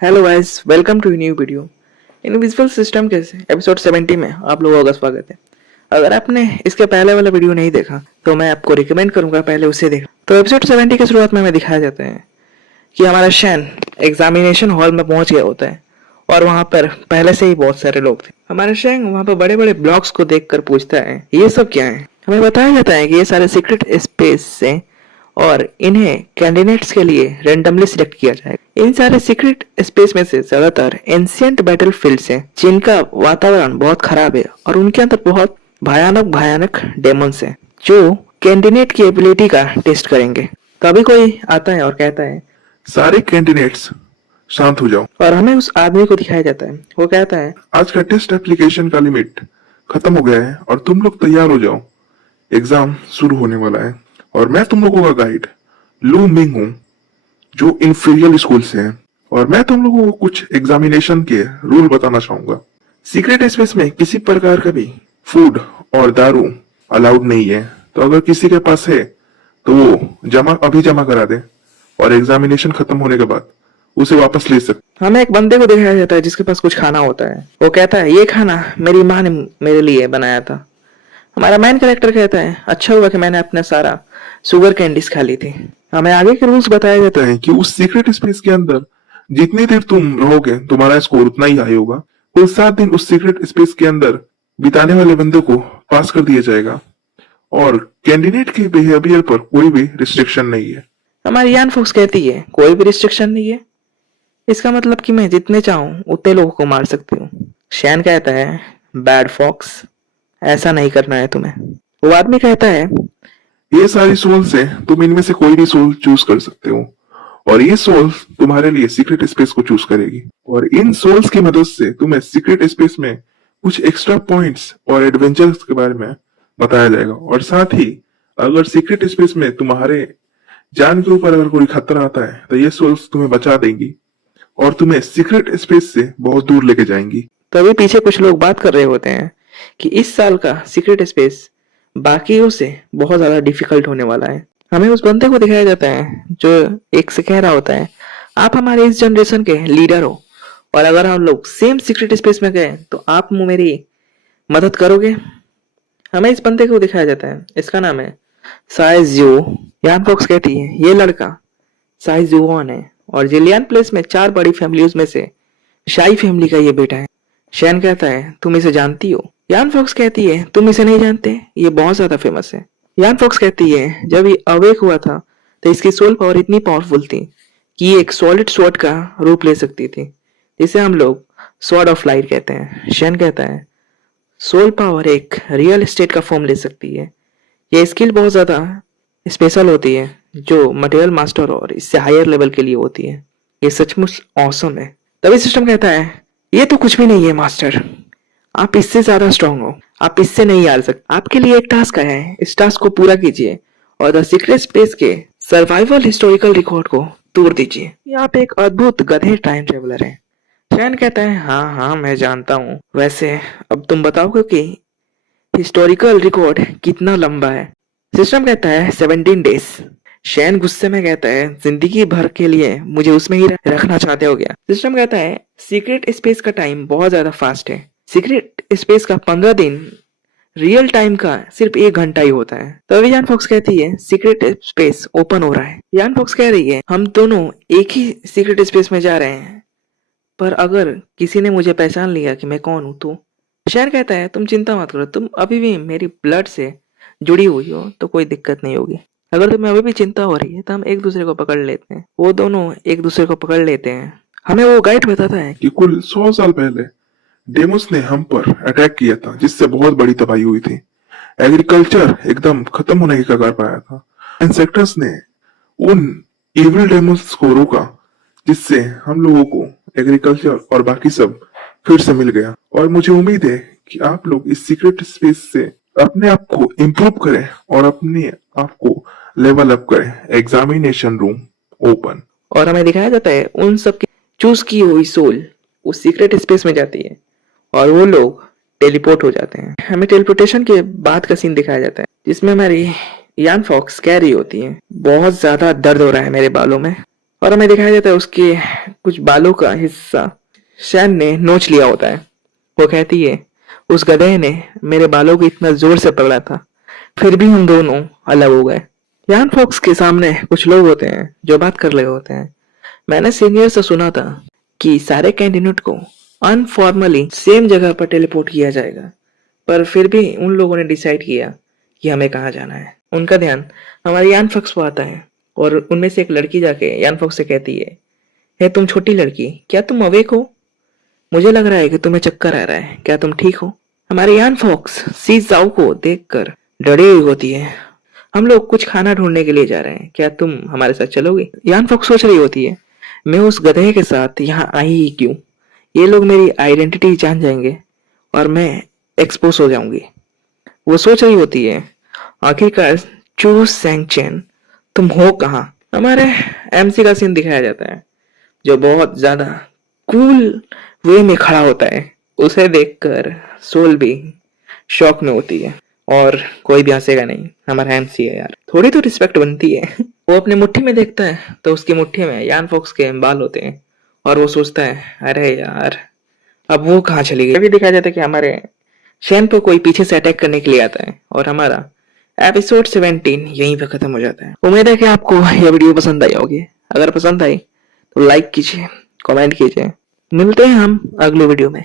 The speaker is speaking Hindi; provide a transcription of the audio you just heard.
Hello guys, welcome to new video. Invisible system के एपिसोड 70 में आप लोगों का स्वागत है। अगर आपने इसके पहले वाला वीडियो नहीं देखा तो मैं आपको रिकमेंड करूंगा पहले उसे देखा। तो एपिसोड 70 की शुरुआत में हमें दिखाया जाता है कि हमारा शैन एग्जामिनेशन हॉल में पहुंच गया होता है और वहां पर पहले से ही बहुत सारे लोग थे। हमारा शैन वहां पर बड़े बड़े ब्लॉक्स को देखकर पूछता है ये सब क्या है। हमें बताया जाता है कि ये सारे सीक्रेट स्पेस से और इन्हें कैंडिडेट्स के लिए रैंडमली सिलेक्ट किया जाएगा। इन सारे सीक्रेट स्पेस में से ज्यादातर एंशियंट बैटलफील्ड्स हैं जिनका वातावरण बहुत खराब है और उनके अंदर बहुत भयानक भयानक डेमोन्स हैं जो कैंडिडेट की एबिलिटी का टेस्ट करेंगे। तभी कोई आता है और कहता है सारे कैंडिडेट्स शांत हो जाओ। और हमें उस आदमी को दिखाया जाता है। वो कहता है आज का टेस्ट एप्लीकेशन का लिमिट खत्म हो गया है और तुम लोग तैयार हो जाओ। एग्जाम शुरू होने वाला है और मैं तुम लोगों का गाइड लू मिंग हूँ जो इंफीरियल स्कूल से है और मैं तुम लोगों को कुछ एग्जामिनेशन के रूल बताना चाहूंगा। सीक्रेट स्पेस में किसी प्रकार का भी फूड और दारू अलाउड नहीं है, तो अगर किसी के पास है तो वो जमा करा दे और एग्जामिनेशन खत्म होने के बाद उसे वापस ले सकते। हमें एक बंदे को दिखाया जाता है जिसके पास कुछ खाना होता है। वो कहता है ये खाना मेरी माँ ने मेरे लिए बनाया था। हमारा मेन कैरेक्टर कहता है अच्छा हुआ कि मैंने अपना सारा शुगर कैंडीज खा ली थी। हमें आगे के रूल्स बताया जाता है कि उस सीक्रेट स्पेस के अंदर जितनी देर तुम रहोगे तुम्हारा स्कोर उतना ही हाई होगा। कुल 7 दिन उस सीक्रेट स्पेस के अंदर बिताने वाले बंदे को पास कर दिया जाएगा और कैंडिडेट के बिहेवियर पर कोई भी रिस्ट्रिक्शन नहीं है। हमारी यान फोक्स कहती है कोई भी रिस्ट्रिक्शन नहीं है। इसका मतलब कि मैं जितने चाहूं उतने लोगों को मार सकती हूँ। शैन कहता है बैड फॉक्स, ऐसा नहीं करना है तुम्हें। वो आदमी कहता है ये सारी सोल से तुम इनमें से कोई भी सोल चूज कर सकते हो और ये सोल तुम्हारे लिए सीक्रेट स्पेस को चूज करेगी और इन सोल्स की मदद से तुम्हें सीक्रेट स्पेस में कुछ एक्स्ट्रा पॉइंट्स और एडवेंचर्स के बारे में बताया जाएगा और साथ ही अगर सीक्रेट स्पेस में तुम्हारे जान के ऊपर अगर कोई खतरा आता है तो ये सोल्स तुम्हें बचा देंगी और तुम्हें सीक्रेट स्पेस से बहुत दूर लेके जाएंगी। तभी पीछे कुछ लोग बात कर रहे होते हैं कि इस साल का सीक्रेट स्पेस बाकियों से बहुत ज्यादा डिफिकल्ट होने वाला है। हमें उस बंदे को दिखाया जाता है जो एक से कह रहा होता है आप हमारे इस जनरेशन के लीडर हो और अगर हम लोग सेम सीक्रेट स्पेस में गए तो आप मेरी मदद करोगे। हमें इस बंदे को दिखाया जाता है, इसका नाम है साइजू। यान फॉक्स कहती है ये लड़का साइजून है और जिलियन प्लेस में 4 बड़ी फैमिलीज में से शाही फैमिली का ये बेटा है। शैन कहता है तुम इसे जानती हो। यान फॉक्स कहती है तुम इसे नहीं जानते, ये बहुत ज्यादा फेमस है। यान फॉक्स कहती है जब ये अवेक हुआ था तो इसकी सोल पावर इतनी पावरफुल थी कि ये एक सॉलिड स्वॉर्ड का रूप ले सकती थी जिसे हम लोग स्वॉर्ड ऑफ लाइट कहते हैं। शैन कहता है सोल पावर एक रियल स्टेट का फॉर्म ले सकती है। यह स्किल बहुत ज्यादा स्पेशल होती है जो मटेरियल मास्टर और इससे हायर लेवल के लिए होती है। ये सचमुच ऑसम है। तभी सिस्टम कहता है ये तो कुछ भी नहीं है मास्टर, आप इससे ज्यादा स्ट्रांग हो, आप इससे नहीं हार सकते। आपके लिए एक टास्क आया है, इस टास्क को पूरा कीजिए और द सीक्रेट स्पेस के सर्वाइवल हिस्टोरिकल रिकॉर्ड को तोड़ दीजिए। ये आप एक अद्भुत गधे टाइम ट्रेवलर हैं। शैन कहता है हाँ हाँ मैं जानता हूँ, वैसे अब तुम बताओगे कि हिस्टोरिकल रिकॉर्ड कितना लंबा है। सिस्टम कहता है 17 डेज। शैन गुस्से में कहता है जिंदगी भर के लिए मुझे उसमें ही रखना चाहते हो क्या। सिस्टम कहता है सीक्रेट स्पेस का टाइम बहुत ज्यादा फास्ट है। सीक्रेट स्पेस का 15 दिन रियल टाइम का सिर्फ 1 घंटा ही होता है। तभी यान फॉक्स कहती है सीक्रेट स्पेस ओपन हो रहा है। यान फॉक्स कह रही है हम दोनों एक ही सीक्रेट स्पेस में जा रहे हैं, पर अगर किसी ने मुझे पहचान लिया कि मैं कौन हूं तो। शैन कहता है तुम चिंता मत करो, तुम अभी भी मेरी ब्लड से जुड़ी हुई हो तो कोई दिक्कत नहीं होगी। अगर तुम्हें अभी भी चिंता हो रही है तो हम एक दूसरे को पकड़ लेते हैं। वो दोनों एक दूसरे को पकड़ लेते हैं। हमें वो गाइड बताता है कि कुल 100 साल पहले डेमोस ने हम पर अटैक किया था जिससे बहुत बड़ी तबाही हुई थी। एग्रीकल्चर एकदम खत्म होने की कगार पर आया था। इंसेक्टर्स ने उन इविल डेमोस को रोका जिससे हम लोगों को एग्रीकल्चर और बाकी सब फिर से मिल गया और मुझे उम्मीद है कि आप लोग इस सीक्रेट स्पेस से अपने आप को इम्प्रूव करें और अपने आप को लेवल अप करें। Examination room open. और हमें दिखाया जाता है उन सब की चूज की हुई सोल उस सीक्रेट स्पेस में जाती है और वो लोग टेलीपोर्ट हो जाते हैं। हमें टेलीपोर्टेशन के बाद का सीन दिखाया जाता है जिसमें हमारी यान फॉक्स कह रही होती है बहुत ज्यादा दर्द हो रहा है मेरे बालों में। और हमें दिखाया जाता है उसके कुछ बालों का हिस्सा शैन ने नोच लिया होता है। वो कहती है उस गधे ने मेरे बालों को इतना जोर से पकड़ा था, फिर भी हम दोनों अलग हो गए। यान फॉक्स के सामने कुछ लोग होते हैं जो बात कर रहे होते हैं। मैंने सीनियर से सुना था कि सारे कैंडिडेट को अनफॉर्मली सेम जगह पर टेलीपोर्ट किया जाएगा, पर फिर भी उन लोगों ने डिसाइड किया कि हमें कहाँ जाना है। उनका ध्यान हमारे यान फॉक्स पर आता है और उनमें से एक लड़की जाके यान फॉक्स से कहती है, हे तुम छोटी लड़की, क्या तुम अवेक हो? मुझे लग रहा है कि तुम्हें चक्कर आ रहा है, क्या तुम ठीक हो? हमारे यान फॉक्स सी जाओ को देखकर डरी हुई होती है। हम लोग कुछ खाना ढूंढने के लिए जा रहे हैं, क्या तुम हमारे साथ चलोगे? यान फॉक्स सोच रही होती है, मैं उस गधे के साथ यहाँ आई ही क्यों? ये लोग मेरी आइडेंटिटी जान जाएंगे और मैं एक्सपोज हो जाऊंगी। वो सोच रही होती है। आखिरकार चू सैंग चैन, तुम हो कहाँ? हमारे एमसी का सीन दिखाया जाता है जो बहुत ज्यादा कूल वे में खड़ा होता है। उसे देखकर सोल भी शॉक में होती है और कोई भी हंसेगा नहीं। हमारा एमसी है यार, थोड़ी तो रिस्पेक्ट बनती है। वो अपने मुट्ठी में देखता है तो उसकी मुट्ठी में यान फॉक्स के बाल होते हैं और वो सोचता है, अरे यार अब वो कहाँ चली गई। अभी दिखाया जाता है कि हमारे शैन को कोई पीछे से अटैक करने के लिए आता है और हमारा एपिसोड 17 यहीं पे खत्म हो जाता है। उम्मीद है कि आपको यह वीडियो पसंद आई होगी। अगर पसंद आई तो लाइक कीजिए, कमेंट कीजिए। मिलते हैं हम अगले वीडियो में।